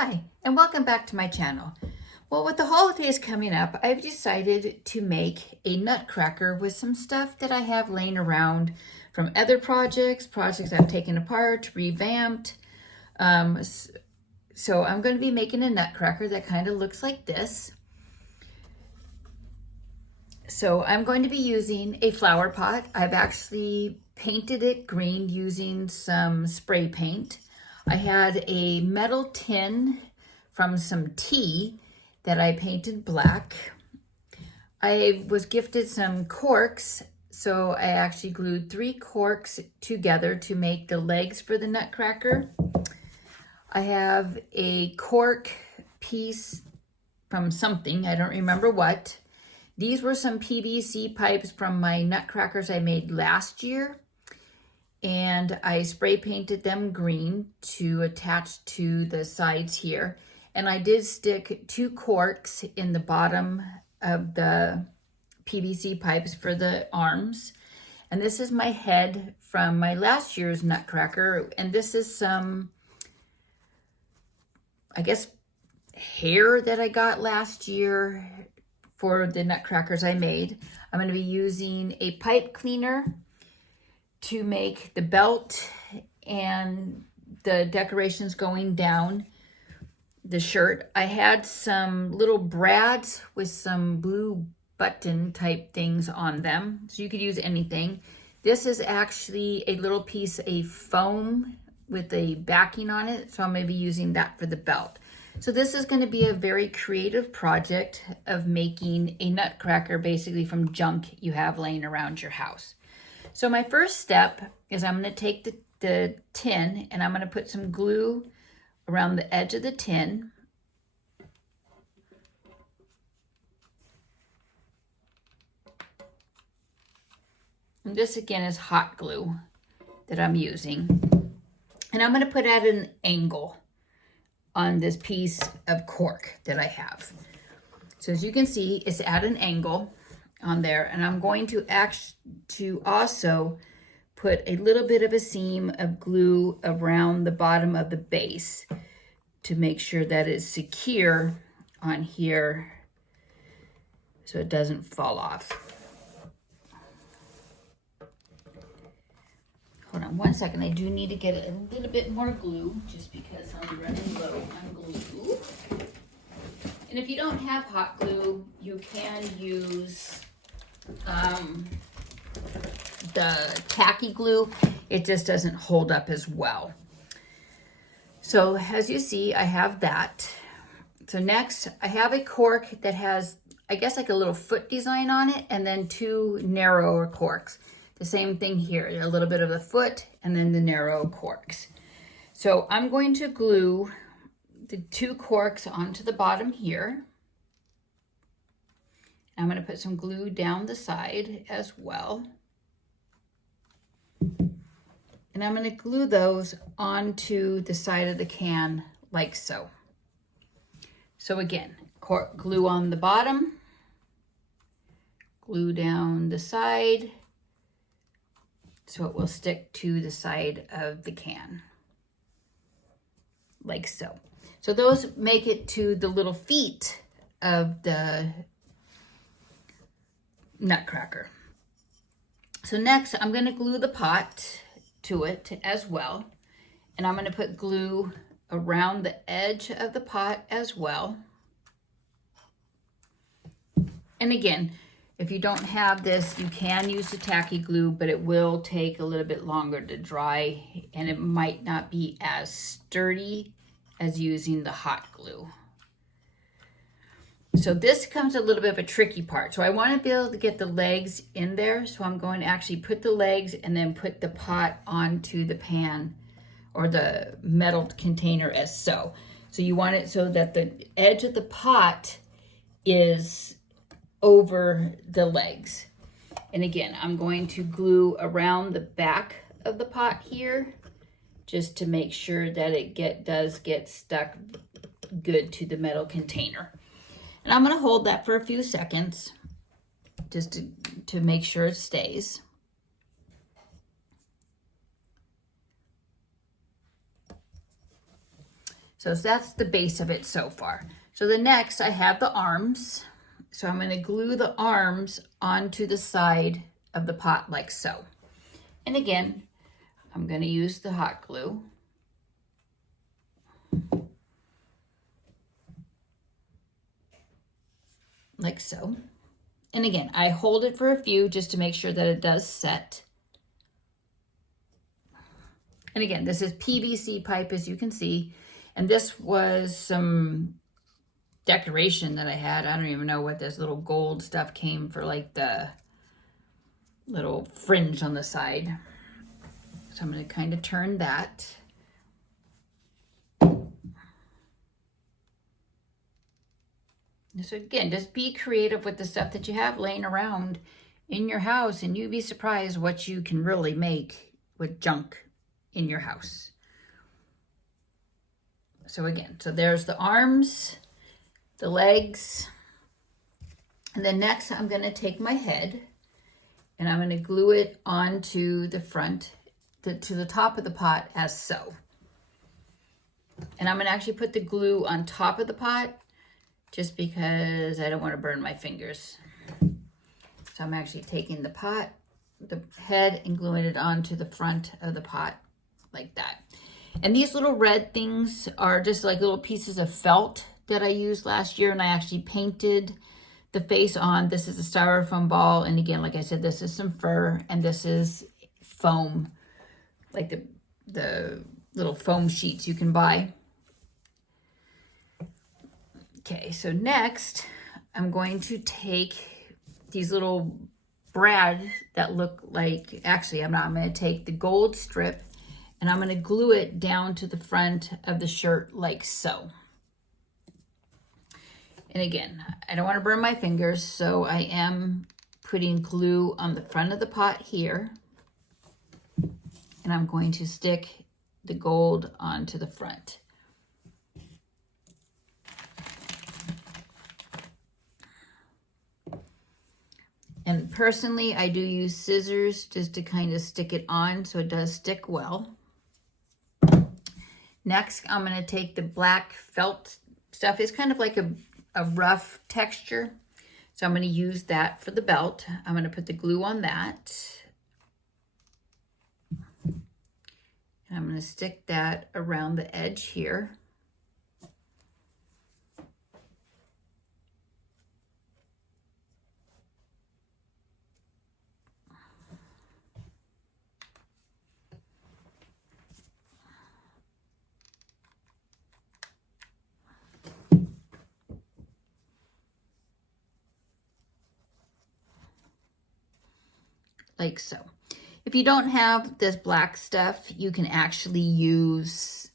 Hi, and welcome back to my channel. Well, with the holidays coming up, I've decided to make a nutcracker with some stuff that I have laying around from other projects I've taken apart, revamped. So I'm going to be making a nutcracker that kind of looks like this. So I'm going to be using a flower pot. I've actually painted it green using some spray paint. I had a metal tin from some tea that I painted black. I was gifted some corks, so I actually glued 3 corks together to make the legs for the nutcracker. I have a cork piece from something, I don't remember what. These were some PVC pipes from my nutcrackers I made last year, and I spray painted them green to attach to the sides here. And I did stick 2 corks in the bottom of the PVC pipes for the arms. And this is my head from my last year's nutcracker. And this is some, I guess, hair that I got last year for the nutcrackers I made. I'm going to be using a pipe cleaner to make the belt and the decorations going down the shirt. I had some little brads with some blue button type things on them, so you could use anything. This is actually a little piece of foam with a backing on it, so I'm going to be using that for the belt. So this is going to be a very creative project of making a nutcracker basically from junk you have laying around your house. So my first step is I'm going to take the tin and I'm going to put some glue around the edge of the tin. And this again is hot glue that I'm using. And I'm going to put at an angle on this piece of cork that I have. So as you can see, it's at an angle on there, and I'm going to also put a little bit of a seam of glue around the bottom of the base to make sure that it's secure on here so it doesn't fall off. Hold on one second, I do need to get a little bit more glue just because I'm running low on glue. And if you don't have hot glue, you can use the tacky glue. It just doesn't hold up as well. So as you see, I have that. So next, I have a cork that has, I guess, like a little foot design on it, and then 2 narrower corks. The same thing here, a little bit of the foot and then the narrow corks. So I'm going to glue the 2 corks onto the bottom here. I'm going to put some glue down the side as well. And I'm going to glue those onto the side of the can like so. So again, cork glue on the bottom, glue down the side, so it will stick to the side of the can, like so. So those make it to the little feet of the nutcracker. So next, I'm going to glue the pot to it as well. And I'm going to put glue around the edge of the pot as well. And again, if you don't have this, you can use the tacky glue, but it will take a little bit longer to dry and it might not be as sturdy as using the hot glue. So this comes a little bit of a tricky part. So I want to be able to get the legs in there. So I'm going to actually put the legs and then put the pot onto the pan or the metal container as so. So you want it so that the edge of the pot is over the legs. And again, I'm going to glue around the back of the pot here just to make sure that it does get stuck good to the metal container. And I'm going to hold that for a few seconds just to make sure it stays. So that's the base of it so far. So the next I have the arms. So I'm going to glue the arms onto the side of the pot like so. And again, I'm going to use the hot glue. Like so. And again, I hold it for a few just to make sure that it does set. And again, this is PVC pipe, as you can see. And this was some decoration that I had. I don't even know what this little gold stuff came for, like the little fringe on the side. So I'm going to kind of turn that. So again, just be creative with the stuff that you have laying around in your house, and you'd be surprised what you can really make with junk in your house. So again, so there's the arms, the legs, and then next I'm going to take my head and I'm going to glue it onto the front, to the top of the pot as so. And I'm going to actually put the glue on top of the pot just because I don't want to burn my fingers. So I'm actually taking the pot, the head, and gluing it onto the front of the pot like that. And these little red things are just like little pieces of felt that I used last year, and I actually painted the face on. This is a styrofoam ball, and again, like I said, this is some fur, and this is foam, like the little foam sheets you can buy. Okay, so next I'm going to take these little brads that look like, actually I'm going to take the gold strip and I'm going to glue it down to the front of the shirt like so. And again, I don't want to burn my fingers, so I am putting glue on the front of the pot here. And I'm going to stick the gold onto the front. And personally, I do use scissors just to kind of stick it on so it does stick well. Next, I'm going to take the black felt stuff. It's kind of like a rough texture. So I'm going to use that for the belt. I'm going to put the glue on that. And I'm going to stick that around the edge here. Like so. If you don't have this black stuff, you can actually use,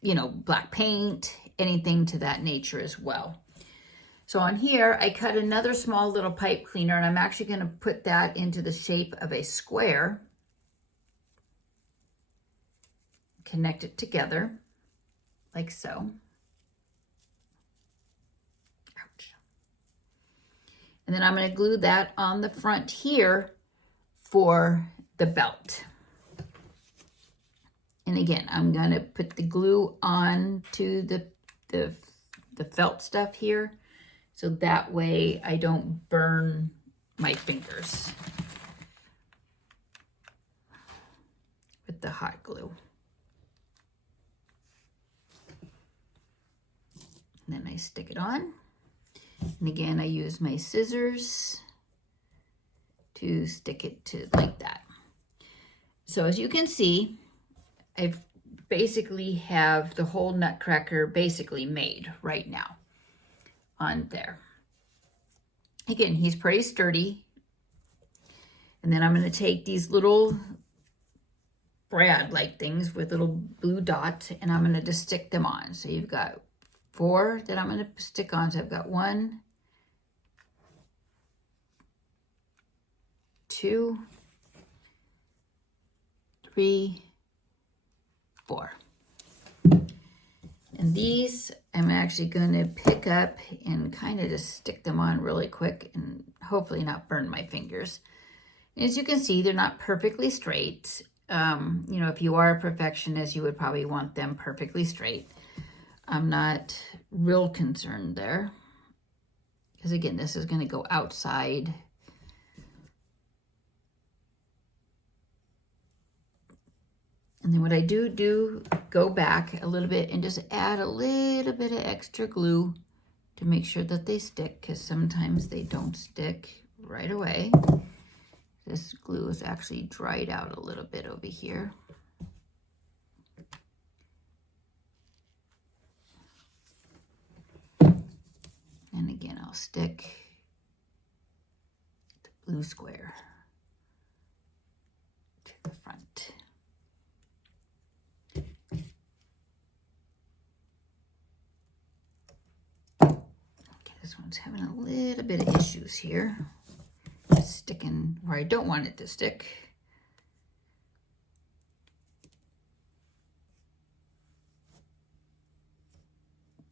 you know, black paint, anything to that nature as well. So on here, I cut another small little pipe cleaner, and I'm actually going to put that into the shape of a square. Connect it together like so. Ouch. And then I'm going to glue that on the front here for the belt. And again, I'm going to put the glue on to the felt stuff here, so that way I don't burn my fingers with the hot glue. And then I stick it on. And again, I use my scissors to stick it to like that. So as you can see, I basically have the whole Nutcracker basically made right now on there. Again, he's pretty sturdy. And then I'm going to take these little brad-like things with little blue dots, and I'm going to just stick them on. So you've got 4 that I'm going to stick on. So I've got 1, 2, 3, 4. And these I'm actually going to pick up and kind of just stick them on really quick and hopefully not burn my fingers. And as you can see, they're not perfectly straight. You know, if you are a perfectionist, you would probably want them perfectly straight. I'm not real concerned there. Because again, this is going to go outside. And then what I do, go back a little bit and just add a little bit of extra glue to make sure that they stick, because sometimes they don't stick right away. This glue is actually dried out a little bit over here. And again, I'll stick the blue square to the front. Okay, this one's having a little bit of issues here. It's sticking where I don't want it to stick.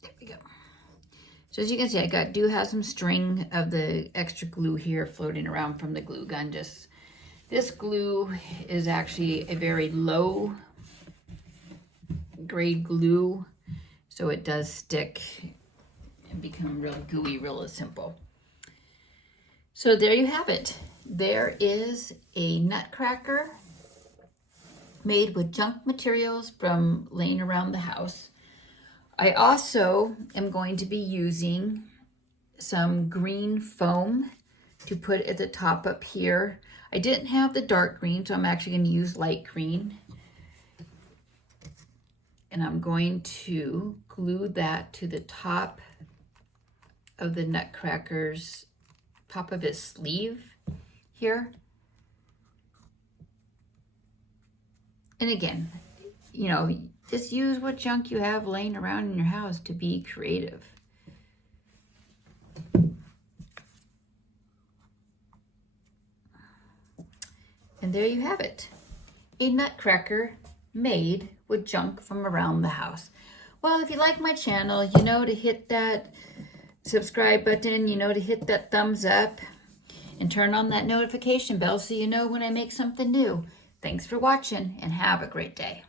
There we go. So as you can see, I do have some string of the extra glue here floating around from the glue gun. Just this glue is actually a very low grade glue, so it does stick and become real gooey, real simple. So there you have it. There is a nutcracker made with junk materials from laying around the house. I also am going to be using some green foam to put at the top up here. I didn't have the dark green, so I'm actually going to use light green. And I'm going to glue that to the top of the Nutcracker's, top of its sleeve here. And again, you know, just use what junk you have laying around in your house to be creative. And there you have it. A nutcracker made with junk from around the house. Well, if you like my channel, you know to hit that subscribe button, you know to hit that thumbs up, and turn on that notification bell so you know when I make something new. Thanks for watching, and have a great day.